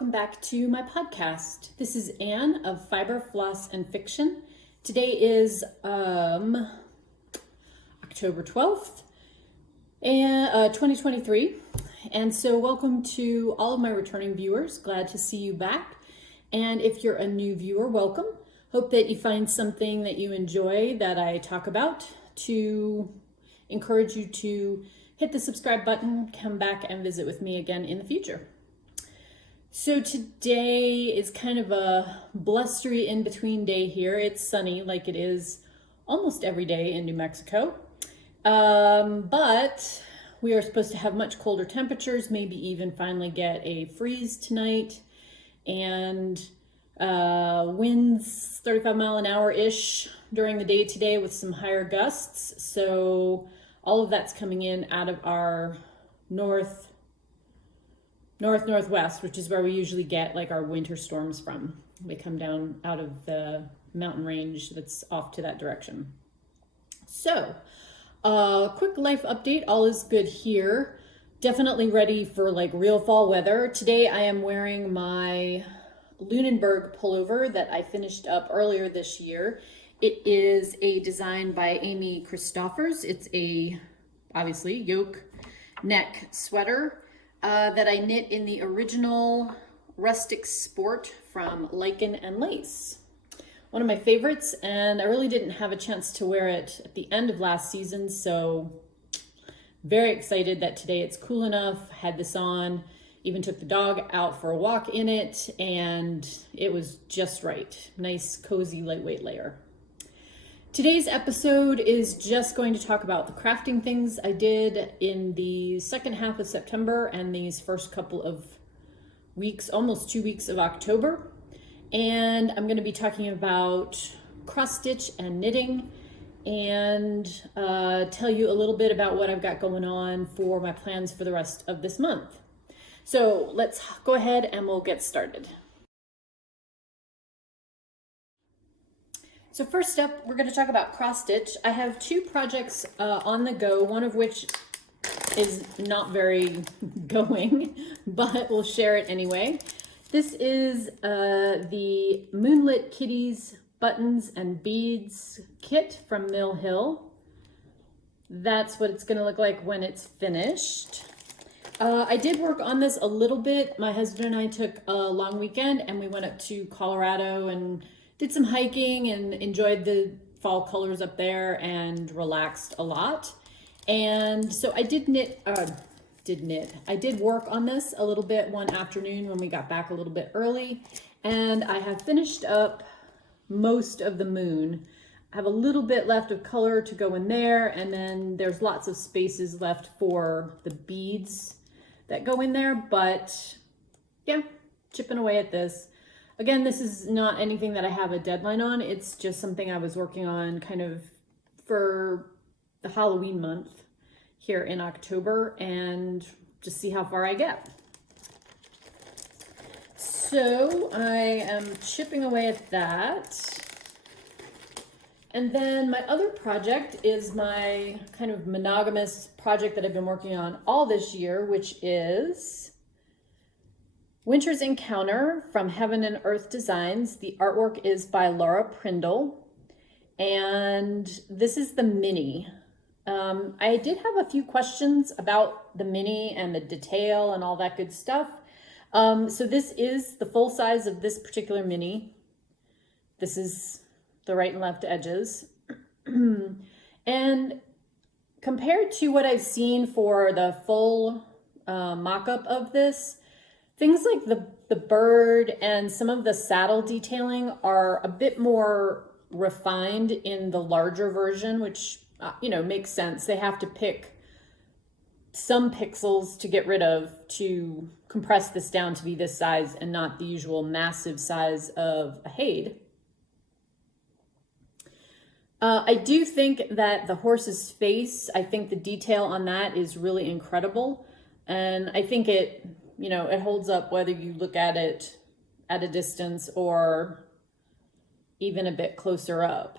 welcome back to my podcast. This is Anne of Fiber, Floss, and Fiction. Today is October 12th, and 2023. And so welcome to all of my returning viewers. Glad to see you back. And if you're a new viewer, welcome. Hope that you find something that you enjoy that I talk about to encourage you to hit the subscribe button, come back and visit with me again in the future. So today is kind of a blustery in-between day here. It's sunny like it is almost every day in New Mexico. But we are supposed to have much colder temperatures, maybe even finally get a freeze tonight. And winds 35 mile an hour-ish during the day today with some higher gusts. So all of that's coming in out of our northwest, which is where we usually get like our winter storms from. They come down out of the mountain range that's off to that direction. So, quick life update. All is good here. Definitely ready for like real fall weather. Today I am wearing my Lunenburg pullover that I finished up earlier this year. It is a design by Amy Christoffers. It's a, obviously, yoke neck sweater that I knit in the original Rustic Sport from Lichen and Lace. One of my favorites, and I really didn't have a chance to wear it at the end of last season, so very excited that today it's cool enough. Had this on, even took the dog out for a walk in it, and it was just right. Nice, cozy, lightweight layer. Today's episode is just going to talk about the crafting things I did in the second half of September and these first couple of weeks, almost 2 weeks of October. And I'm going to be talking about cross stitch and knitting and tell you a little bit about what I've got going on for my plans for the rest of this month. So let's go ahead and we'll get started. So first up, we're going to talk about cross stitch. I have two projects on the go, one of which is not very going, but we'll share it anyway. This is the Moonlit Kitties buttons and beads kit from Mill Hill. That's what it's going to look like when it's finished. I did work on this a little bit. My husband and I took a long weekend and we went up to Colorado and did some hiking and enjoyed the fall colors up there and relaxed a lot. And so I did I did work on this a little bit one afternoon when we got back a little bit early, and I have finished up most of the moon. I have a little bit left of color to go in there, and then there's lots of spaces left for the beads that go in there, but yeah, chipping away at this. Again, this is not anything that I have a deadline on. It's just something I was working on kind of for the Halloween month here in October and just see how far I get. So I am chipping away at that. And then my other project is my kind of monogamous project that I've been working on all this year, which is Winter's Encounter from Heaven and Earth Designs. The artwork is by Laura Prindle, and this is the mini. I did have a few questions about the mini and the detail and all that good stuff. So this is the full size of this particular mini. This is the right and left edges. And compared to what I've seen for the full mock-up of this, things like the bird and some of the saddle detailing are a bit more refined in the larger version, which, makes sense. They have to pick some pixels to get rid of to compress this down to be this size and not the usual massive size of a Hade. I do think that the horse's face, I think the detail on that is really incredible. And I think it holds up whether you look at it at a distance or even a bit closer up.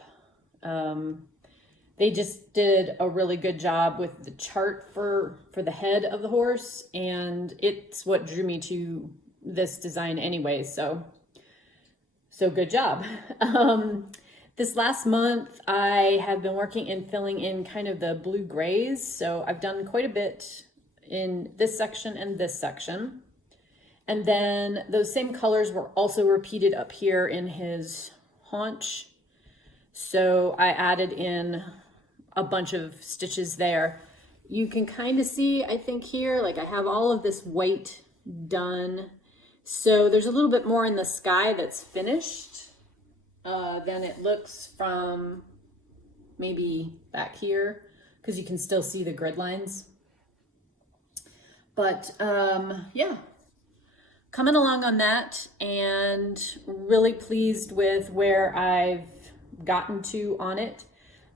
They just did a really good job with the chart for the head of the horse, and it's what drew me to this design anyway, so good job. This last month I have been working in filling in kind of the blue grays, so I've done quite a bit in this section and this section. And then those same colors were also repeated up here in his haunch. So I added in a bunch of stitches there. You can kind of see, I think here, like I have all of this white done. So there's a little bit more in the sky that's finished than it looks from maybe back here, because you can still see the grid lines. But yeah, coming along on that, and really pleased with where I've gotten to on it.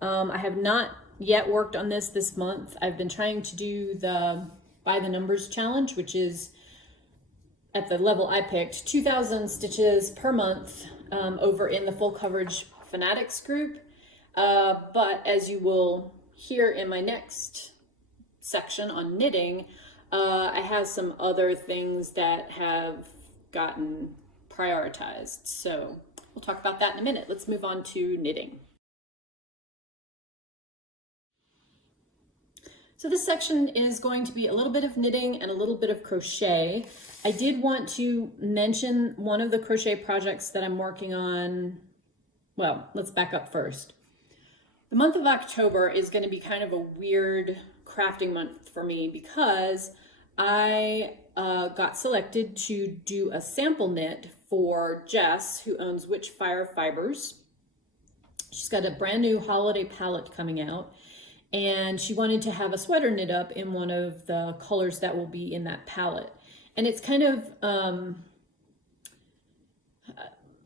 I have not yet worked on this month. I've been trying to do the by the numbers challenge, which is at the level I picked, 2,000 stitches per month over in the Full Coverage Fanatics group. But as you will hear in my next section on knitting, I have some other things that have gotten prioritized. So we'll talk about that in a minute. Let's move on to knitting. So this section is going to be a little bit of knitting and a little bit of crochet. I did want to mention one of the crochet projects that I'm working on. Well, let's back up first. The month of October is going to be kind of a weird crafting month for me because I got selected to do a sample knit for Jess, who owns Witchfire Fibers. She's got a brand new holiday palette coming out, and she wanted to have a sweater knit up in one of the colors that will be in that palette. And it's kind of,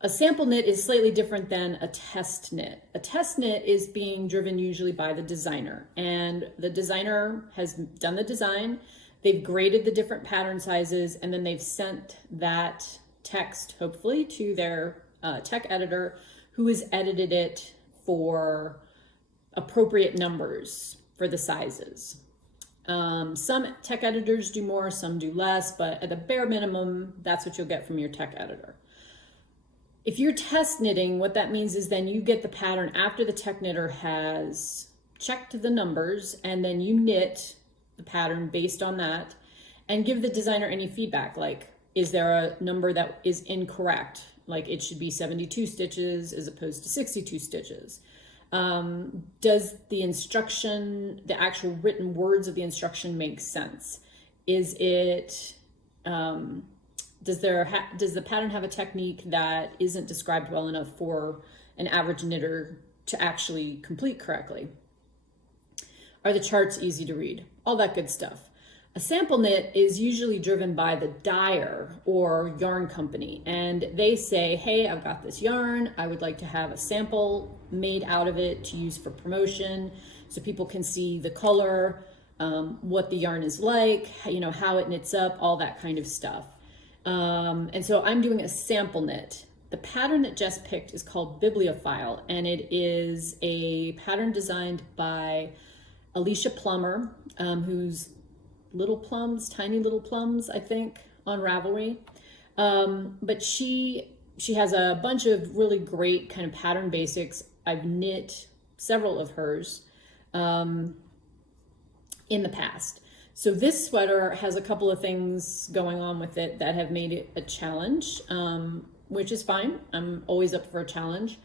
a sample knit is slightly different than a test knit. A test knit is being driven usually by the designer, and the designer has done the design. They've graded the different pattern sizes, and then they've sent that text, hopefully, to their tech editor, who has edited it for appropriate numbers for the sizes. Some tech editors do more, some do less, but at the bare minimum, that's what you'll get from your tech editor. If you're test knitting, what that means is then you get the pattern after the tech knitter has checked the numbers, and then you knit the pattern based on that and give the designer any feedback, like, is there a number that is incorrect? Like it should be 72 stitches as opposed to 62 stitches. Does the instruction, the actual written words of the instruction make sense? Is it, does the pattern have a technique that isn't described well enough for an average knitter to actually complete correctly? Are the charts easy to read? All that good stuff. A sample knit is usually driven by the dyer or yarn company, and they say, hey, I've got this yarn. I would like to have a sample made out of it to use for promotion so people can see the color, what the yarn is like, you know, how it knits up, all that kind of stuff. And so I'm doing a sample knit. The pattern that Jess picked is called Bibliophile, and it is a pattern designed by Alicia Plummer, who's Little Plums, Tiny Little Plums, I think, on Ravelry. But she has a bunch of really great kind of pattern basics. I've knit several of hers in the past. So this sweater has a couple of things going on with it that have made it a challenge, which is fine. I'm always up for a challenge.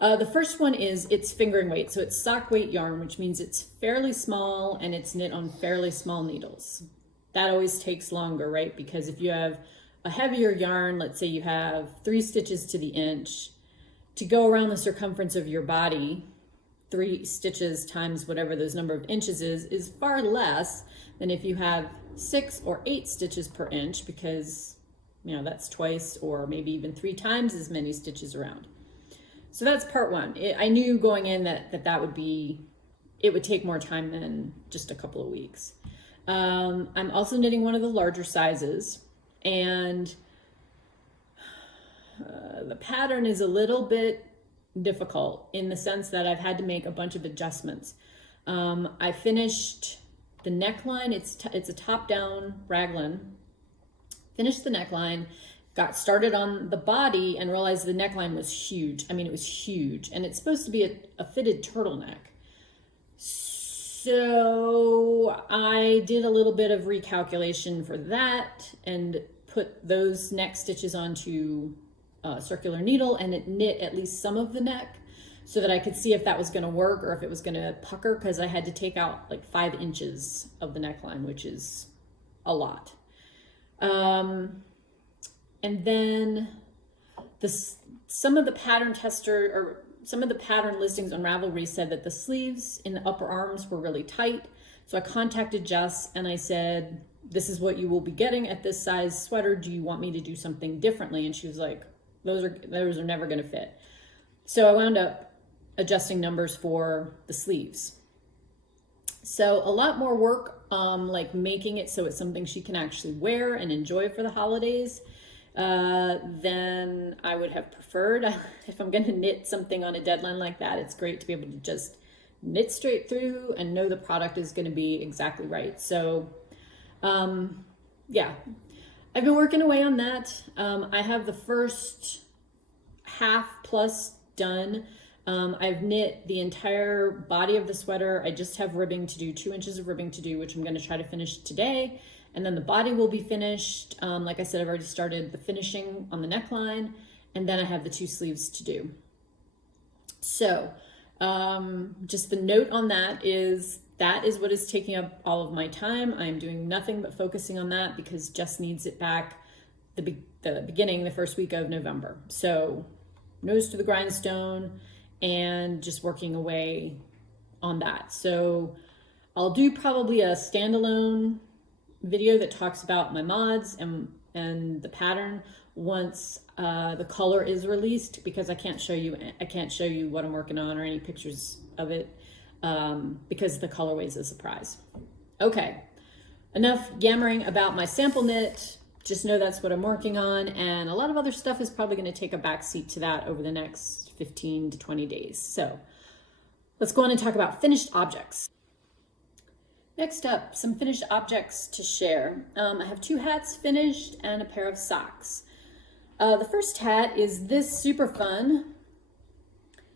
The first one is it's fingering weight. So it's sock weight yarn, which means it's fairly small and it's knit on fairly small needles. That always takes longer, right? Because if you have a heavier yarn, let's say you have 3 stitches to the inch, to go around the circumference of your body, 3 stitches times whatever those number of inches is far less than if you have 6 or 8 stitches per inch, because, you know, that's twice or maybe even 3 times as many stitches around. So that's part one. I knew going in that would be, it would take more time than just a couple of weeks. I'm also knitting one of the larger sizes, and the pattern is a little bit difficult in the sense that I've had to make a bunch of adjustments. I finished the neckline. It's a top-down raglan, Finished the neckline, got started on the body, and realized the neckline was huge. I mean, it was huge, and it's supposed to be a fitted turtleneck. So I did a little bit of recalculation for that and put those neck stitches onto a circular needle and it knit at least some of the neck so that I could see if that was going to work or if it was going to pucker, because I had to take out like 5 inches of the neckline, which is a lot. And then some of the pattern listings on Ravelry said that the sleeves in the upper arms were really tight. So I contacted Jess and I said, this is what you will be getting at this size sweater. Do you want me to do something differently? And she was like, those are never going to fit. So I wound up adjusting numbers for the sleeves. So a lot more work, like making it so it's something she can actually wear and enjoy for the holidays than I would have preferred. If I'm going to knit something on a deadline like that, it's great to be able to just knit straight through and know the product is going to be exactly right. So yeah, I've been working away on that. I have the first half plus done. I've knit the entire body of the sweater. I just have ribbing to do, 2 inches of ribbing to do, which I'm going to try to finish today. And then the body will be finished. Like I said, I've already started the finishing on the neckline, and then I have the 2 sleeves to do. So just the note on that is what is taking up all of my time. I'm doing nothing but focusing on that because Jess needs it back the first week of November. So nose to the grindstone and just working away on that. So I'll do probably a standalone video that talks about my mods and the pattern once the color is released, because I can't show you what I'm working on or any pictures of it because the colorway is a surprise. Okay, enough yammering about my sample knit. Just know that's what I'm working on, and a lot of other stuff is probably going to take a back seat to that over the next 15 to 20 days. So let's go on and talk about finished objects. Next up, some finished objects to share. I have 2 hats finished and a pair of socks. The first hat is this super fun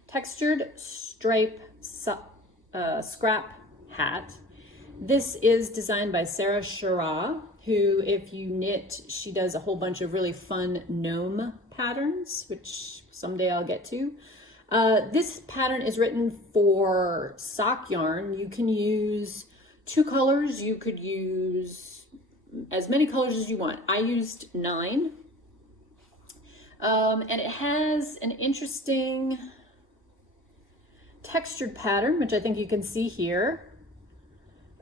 textured stripe scrap hat. This is designed by Schira, who, if you knit, she does a whole bunch of really fun gnome patterns, which someday I'll get to. This pattern is written for sock yarn. You can use 2 colors. You could use as many colors as you want. I used 9. And it has an interesting textured pattern, which I think you can see here.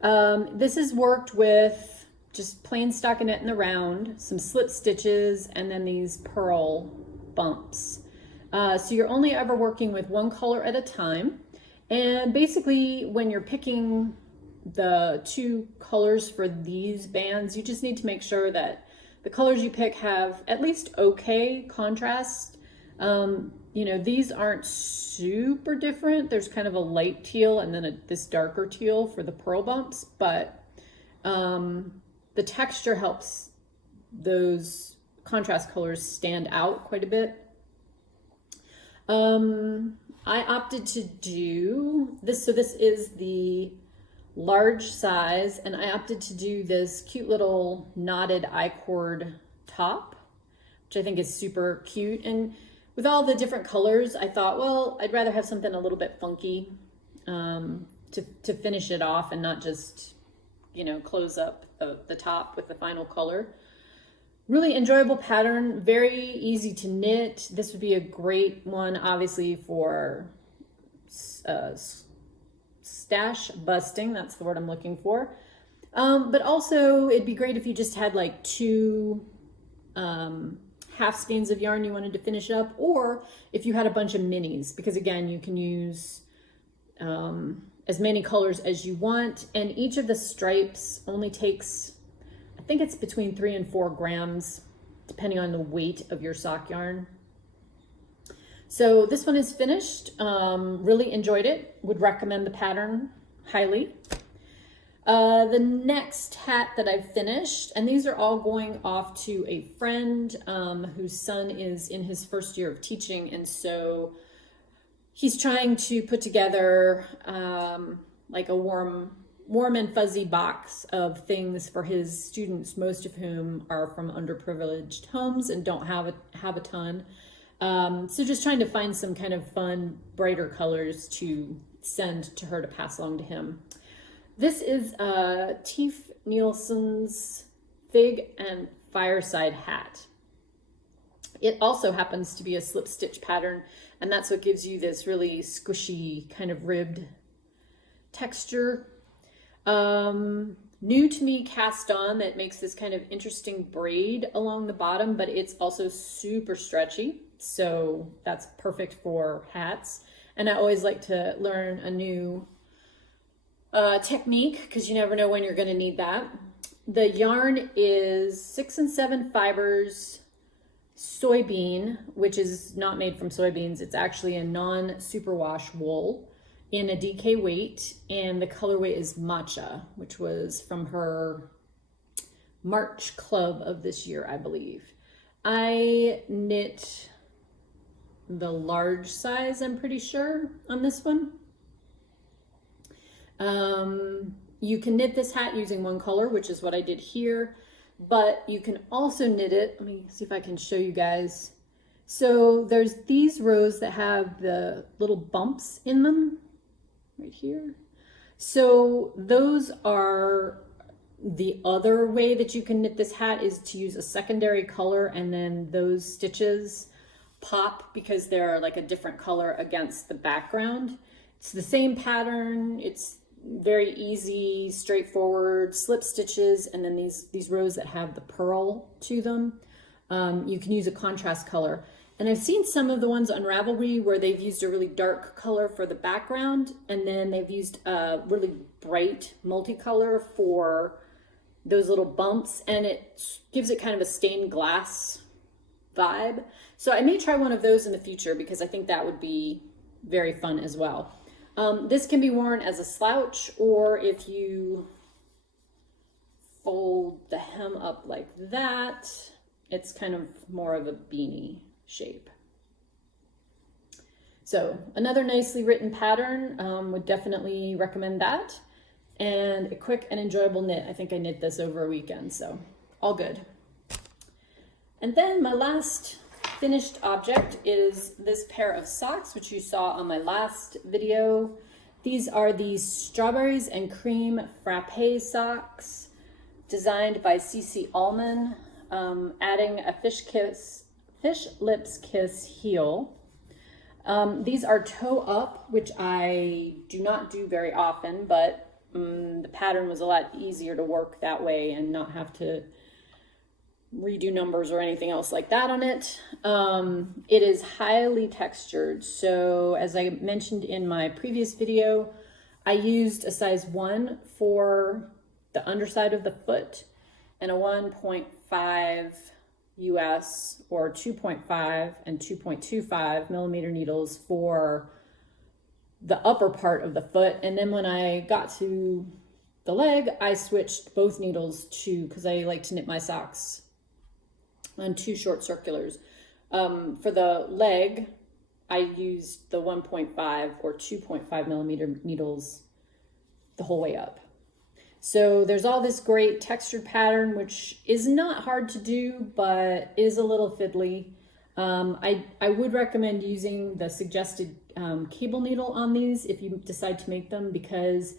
This is worked with just plain stockinette in the round, some slip stitches, and then these purl bumps. So you're only ever working with 1 color at a time. And basically when you're picking the 2 colors for these bands, you just need to make sure that the colors you pick have at least okay contrast. You know, these aren't super different. There's kind of a light teal and then this darker teal for the purl bumps, but the texture helps those contrast colors stand out quite a bit. I opted to do this. So this is the large size, and I opted to do this cute little knotted I-cord top, which I think is super cute. And with all the different colors, I thought, well, I'd rather have something a little bit funky to finish it off and not just, you know, close up the top with the final color. Really enjoyable pattern, very easy to knit. This would be a great one, obviously, for stash busting. That's the word I'm looking for. But also, it'd be great if you just had like 2 half skeins of yarn you wanted to finish up, or if you had a bunch of minis, because again, you can use as many colors as you want, and each of the stripes only takes, I think it's between 3 and 4 grams, depending on the weight of your sock yarn. So this one is finished. Really enjoyed it. Would recommend the pattern highly. The next hat that I've finished, and these are all going off to a friend whose son is in his first year of teaching, and so he's trying to put together like a warm and fuzzy box of things for his students, most of whom are from underprivileged homes and don't have a ton. So just trying to find some kind of fun, brighter colors to send to her to pass along to him. This is Tif Neilan's Fig and Fireside Hat. It also happens to be a slip stitch pattern, and that's what gives you this really squishy kind of ribbed texture. New to me cast on that makes this kind of interesting braid along the bottom, but it's also super stretchy, so that's perfect for hats. And I always like to learn a new technique because you never know when you're going to need that. The yarn is 6 and 7 fibers soybean, which is not made from soybeans. It's actually a non-superwash wool in a DK weight, and the colorway is matcha, which was from her March club of this year, I believe. I knit the large size, I'm pretty sure, on this one. You can knit this hat using one color, which is what I did here, but you can also knit it. Let me see if I can show you guys. So there's these rows that have the little bumps in them right here. So those are the other way that you can knit this hat, is to use a secondary color, and then those stitches pop because they're like a different color against the background. It's the same pattern. It's very easy, straightforward slip stitches, and then these rows that have the purl to them. You can use a contrast color. And I've seen some of the ones on Ravelry where they've used a really dark color for the background, and then they've used a really bright multicolor for those little bumps, and it gives it kind of a stained glass vibe. So I may try one of those in the future because I think that would be very fun as well. This can be worn as a slouch, or if you fold the hem up like that, it's kind of more of a beanie shape. So another nicely written pattern, would definitely recommend that. And a quick and enjoyable knit. I think I knit this over a weekend, so all good. And then my last finished object is this pair of socks, which you saw on my last video. These are the Strawberries and Cream Frappe socks, designed by Almond, adding a Fish Lips Kiss heel. These are toe up, which I do not do very often, but the pattern was a lot easier to work that way and not have to redo numbers or anything else like that on it. It is highly textured. So as I mentioned in my previous video, I used a size 1 for the underside of the foot and a 1.5 US or 2.5 and 2.25 millimeter needles for the upper part of the foot. And then when I got to the leg, I switched both needles to, because I like to knit my socks on 2 short circulars. For the leg, I used the 1.5 or 2.5 millimeter needles the whole way up. So there's all this great textured pattern, which is not hard to do, but is a little fiddly. I would recommend using the suggested cable needle on these if you decide to make them, because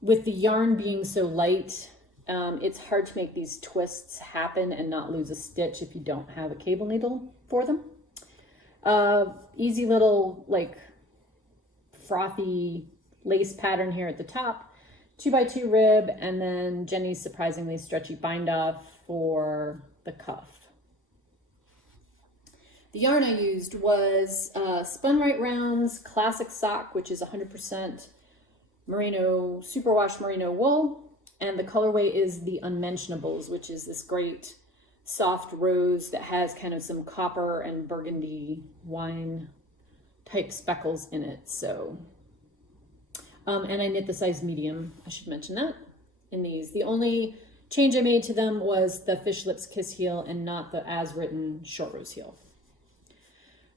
with the yarn being so light, it's hard to make these twists happen and not lose a stitch if you don't have a cable needle for them. Easy little like frothy lace pattern here at the top, 2x2 rib, and then Jenny's surprisingly stretchy bind off for the cuff. The yarn I used was Spun Right Rounds Classic Sock, which is 100% merino, superwash merino wool. And the colorway is the Unmentionables, which is this great soft rose that has kind of some copper and burgundy wine type speckles in it. So And I knit the size medium, I should mention that, in these. The only change I made to them was the Fish Lips Kiss heel and not the as written short rose heel.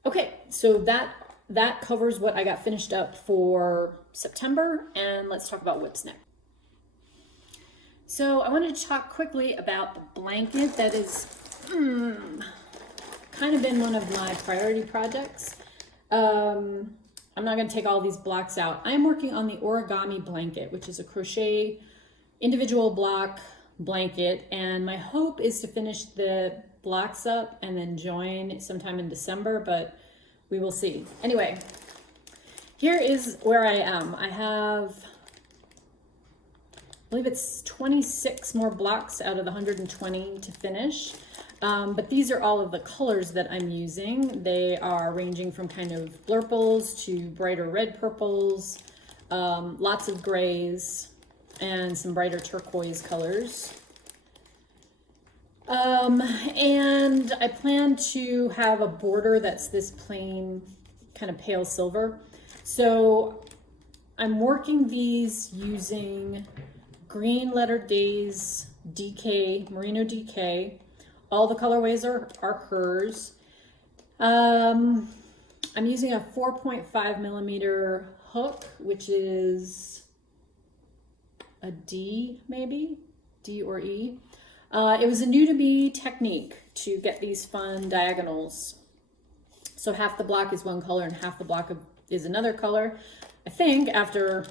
Okay, so that covers what I got finished up for September, and let's talk about whips next. So I wanted to talk quickly about the blanket that is kind of been one of my priority projects. I'm not going to take all these blocks out. I'm working on the Origami Blanket, which is a crochet individual block blanket, and my hope is to finish the blocks up and then join sometime in December, but we will see. Anyway, here is where I am. I have, I believe it's 26 more blocks out of the 120 to finish. But these are all of the colors that I'm using. They are ranging from kind of blurples to brighter red purples, lots of grays, and some brighter turquoise colors. And I plan to have a border that's this plain kind of pale silver. So I'm working these using Green Letter Days DK, Merino DK. All the colorways are hers. I'm using a 4.5 millimeter hook, which is a D, maybe? D or E. It was a new to me technique to get these fun diagonals. So half the block is one color and half the block is another color. I think after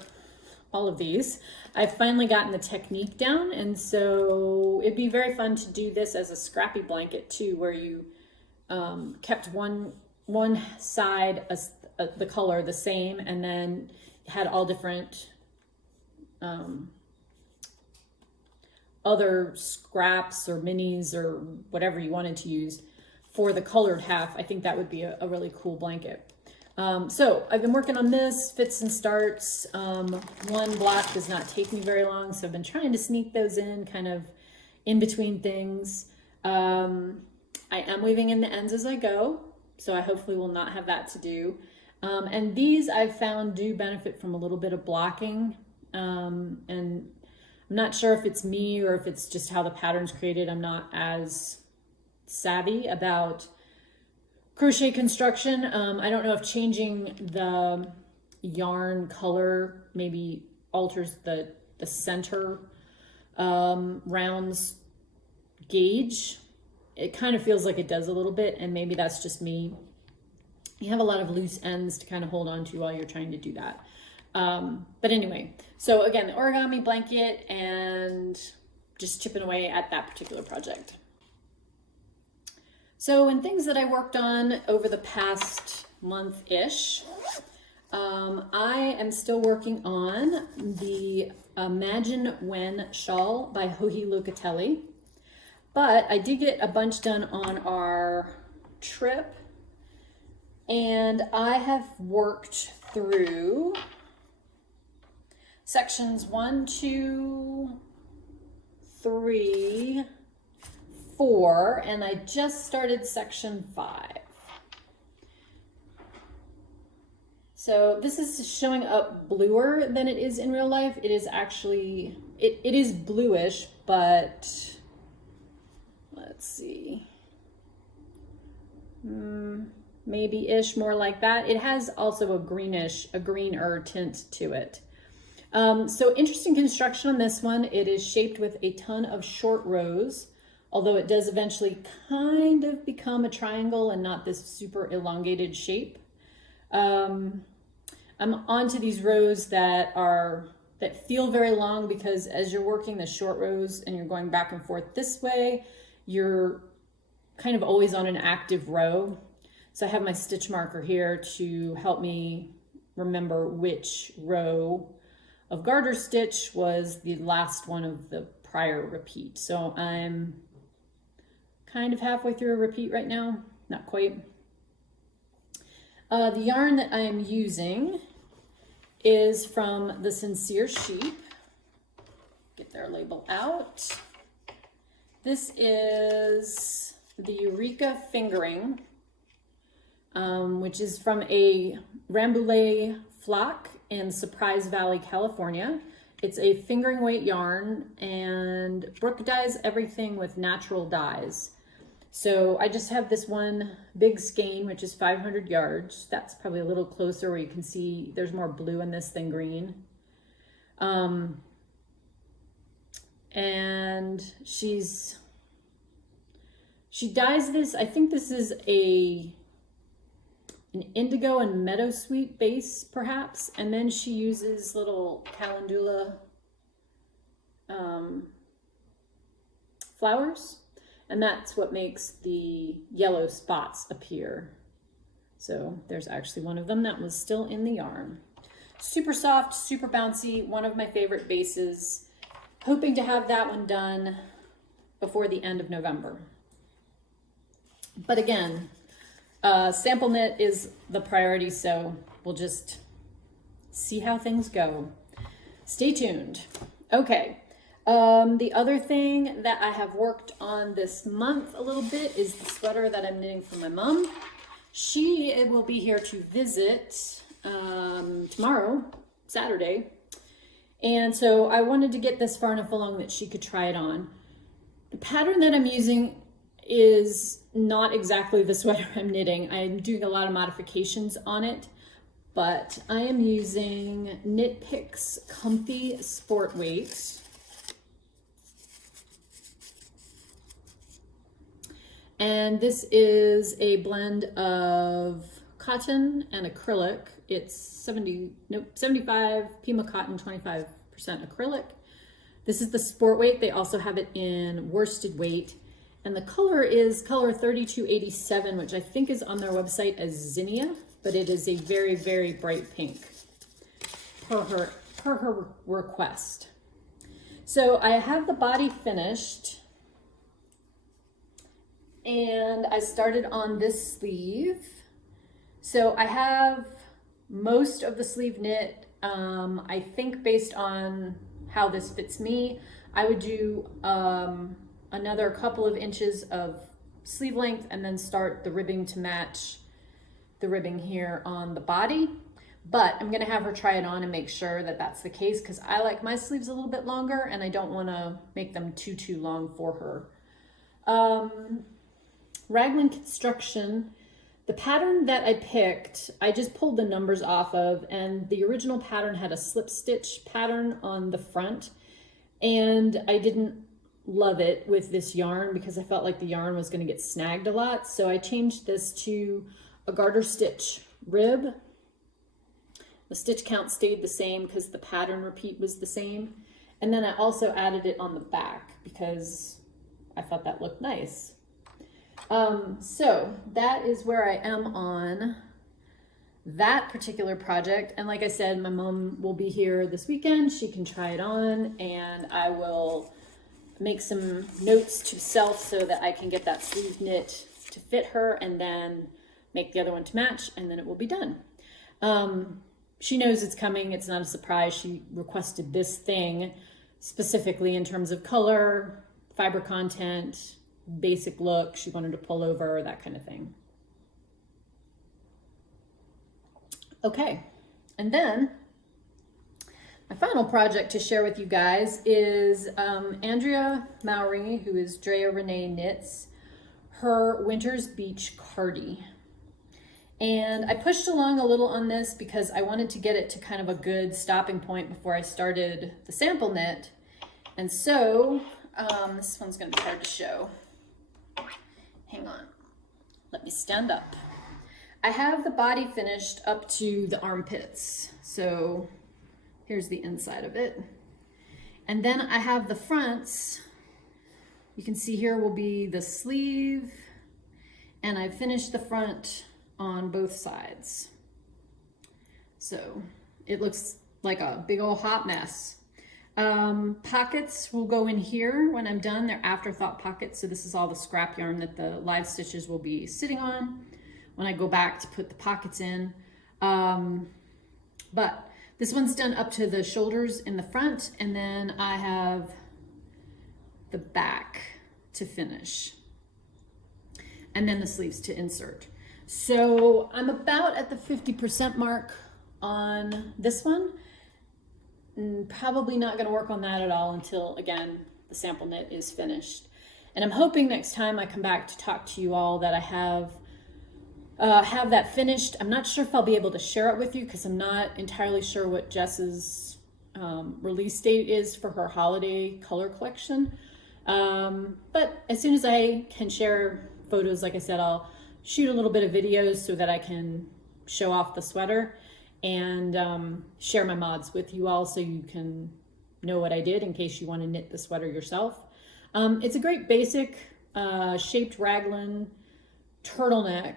all of these, I've finally gotten the technique down, and so it'd be very fun to do this as a scrappy blanket too, where you kept one side the color the same, and then had all different other scraps or minis or whatever you wanted to use for the colored half. I think that would be a really cool blanket. So I've been working on this, fits and starts. One block does not take me very long, so I've been trying to sneak those in kind of in between things. I am weaving in the ends as I go, so I hopefully will not have that to do. And these I've found do benefit from a little bit of blocking. And I'm not sure if it's me or if it's just how the pattern's created. I'm not as savvy about crochet construction. I don't know if changing the yarn color maybe alters the center rounds gauge. It kind of feels like it does a little bit, and maybe that's just me. You have a lot of loose ends to kind of hold on to while you're trying to do that. But anyway, so again, the origami blanket and just chipping away at that particular project. So in things that I worked on over the past month-ish, I am still working on the Imagine When shawl by Locatelli. But I did get a bunch done on our trip, and I have worked through sections 1, 2, 3, 4, and I just started section 5. So this is showing up bluer than it is in real life. It is actually, it is bluish, but let's see, maybe-ish, more like that. It has also a greener tint to it. So interesting construction on this one. It is shaped with a ton of short rows, although it does eventually kind of become a triangle and not this super elongated shape. I'm onto these rows that feel very long, because as you're working the short rows and you're going back and forth this way, you're kind of always on an active row. So I have my stitch marker here to help me remember which row of garter stitch was the last one of the prior repeat. So I'm kind of halfway through a repeat right now, not quite. The yarn that I am using is from the Sincere Sheep. Get their label out. This is the Eureka Fingering, which is from a Rambouillet flock. in Surprise Valley, California. It's a fingering weight yarn, and Brooke dyes everything with natural dyes. So I just have this one big skein, which is 500 yards. That's probably a little closer where you can see there's more blue in this than green. And she dyes this, I think this is an indigo and meadowsweet base, perhaps. And then she uses little calendula flowers. And that's what makes the yellow spots appear. So there's actually one of them that was still in the yarn. Super soft, super bouncy, one of my favorite bases. Hoping to have that one done before the end of November. But again, sample knit is the priority, so we'll just see how things go. Stay tuned. Okay. The other thing that I have worked on this month a little bit is the sweater that I'm knitting for my mom. She will be here to visit tomorrow, Saturday. And so I wanted to get this far enough along that she could try it on. The pattern that I'm using is not exactly the sweater I'm knitting. I'm doing a lot of modifications on it, but I am using Knit Picks Comfy Sport Weight. And this is a blend of cotton and acrylic. It's 75 Pima cotton, 25% acrylic. This is the sport weight. They also have it in worsted weight. And the color is color 3287, which I think is on their website as Zinnia, but it is a very, very bright pink per her request. So I have the body finished, and I started on this sleeve. So I have most of the sleeve knit. I think based on how this fits me, I would do another couple of inches of sleeve length and then start the ribbing to match the ribbing here on the body. But I'm gonna have her try it on and make sure that that's the case, because I like my sleeves a little bit longer and I don't wanna make them too long for her. Raglan Construction, the pattern that I picked, I just pulled the numbers off of, and the original pattern had a slip stitch pattern on the front, and I didn't love it with this yarn because I felt like the yarn was going to get snagged a lot. So I changed this to a garter stitch rib. The stitch count stayed the same because the pattern repeat was the same. And then I also added it on the back because I thought that looked nice. So that is where I am on that particular project. And like I said, my mom will be here this weekend. She can try it on, and I will make some notes to self so that I can get that sleeve knit to fit her and then make the other one to match, and then it will be done. She knows it's coming. It's not a surprise. She requested this thing specifically in terms of color, fiber content, basic look. She wanted to pull over, that kind of thing. Okay, and then my final project to share with you guys is Andrea Mowry, who is Drea Renee Knits, her Winter's Beach Cardi. And I pushed along a little on this because I wanted to get it to kind of a good stopping point before I started the sample knit. And so, this one's gonna be hard to show. Hang on, let me stand up. I have the body finished up to the armpits. So here's the inside of it. And then I have the fronts. You can see here will be the sleeve, and I finished the front on both sides. So it looks like a big old hot mess. Pockets will go in here when I'm done. They're afterthought pockets. So this is all the scrap yarn that the live stitches will be sitting on when I go back to put the pockets in. But this one's done up to the shoulders in the front, and then I have the back to finish, and then the sleeves to insert. So I'm about at the 50% mark on this one. Probably not going to work on that at all until, again, the sample knit is finished. And I'm hoping next time I come back to talk to you all that I have that finished. I'm not sure if I'll be able to share it with you because I'm not entirely sure what Jess's release date is for her holiday color collection. But as soon as I can share photos, like I said, I'll shoot a little bit of videos so that I can show off the sweater and share my mods with you all so you can know what I did in case you want to knit the sweater yourself. It's a great basic shaped raglan turtleneck.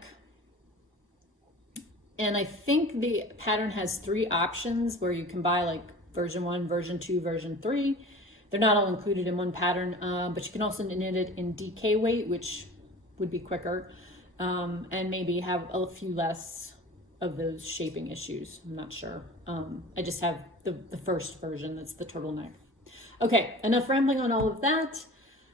And I think the pattern has 3 options where you can buy like version 1, version 2, version 3. They're not all included in one pattern, but you can also knit it in DK weight, which would be quicker, and maybe have a few less of those shaping issues. I'm not sure. I just have the first version, that's the turtleneck. Okay, enough rambling on all of that.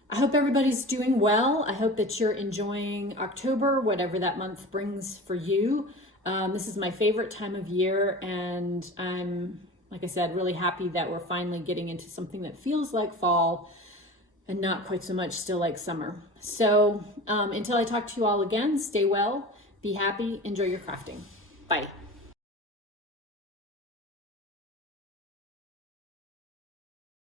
I hope everybody's doing well. I hope that you're enjoying October, whatever that month brings for you. This is my favorite time of year, and I'm, like I said, really happy that we're finally getting into something that feels like fall and not quite so much still like summer. So until I talk to you all again, stay well, be happy, enjoy your crafting. Bye.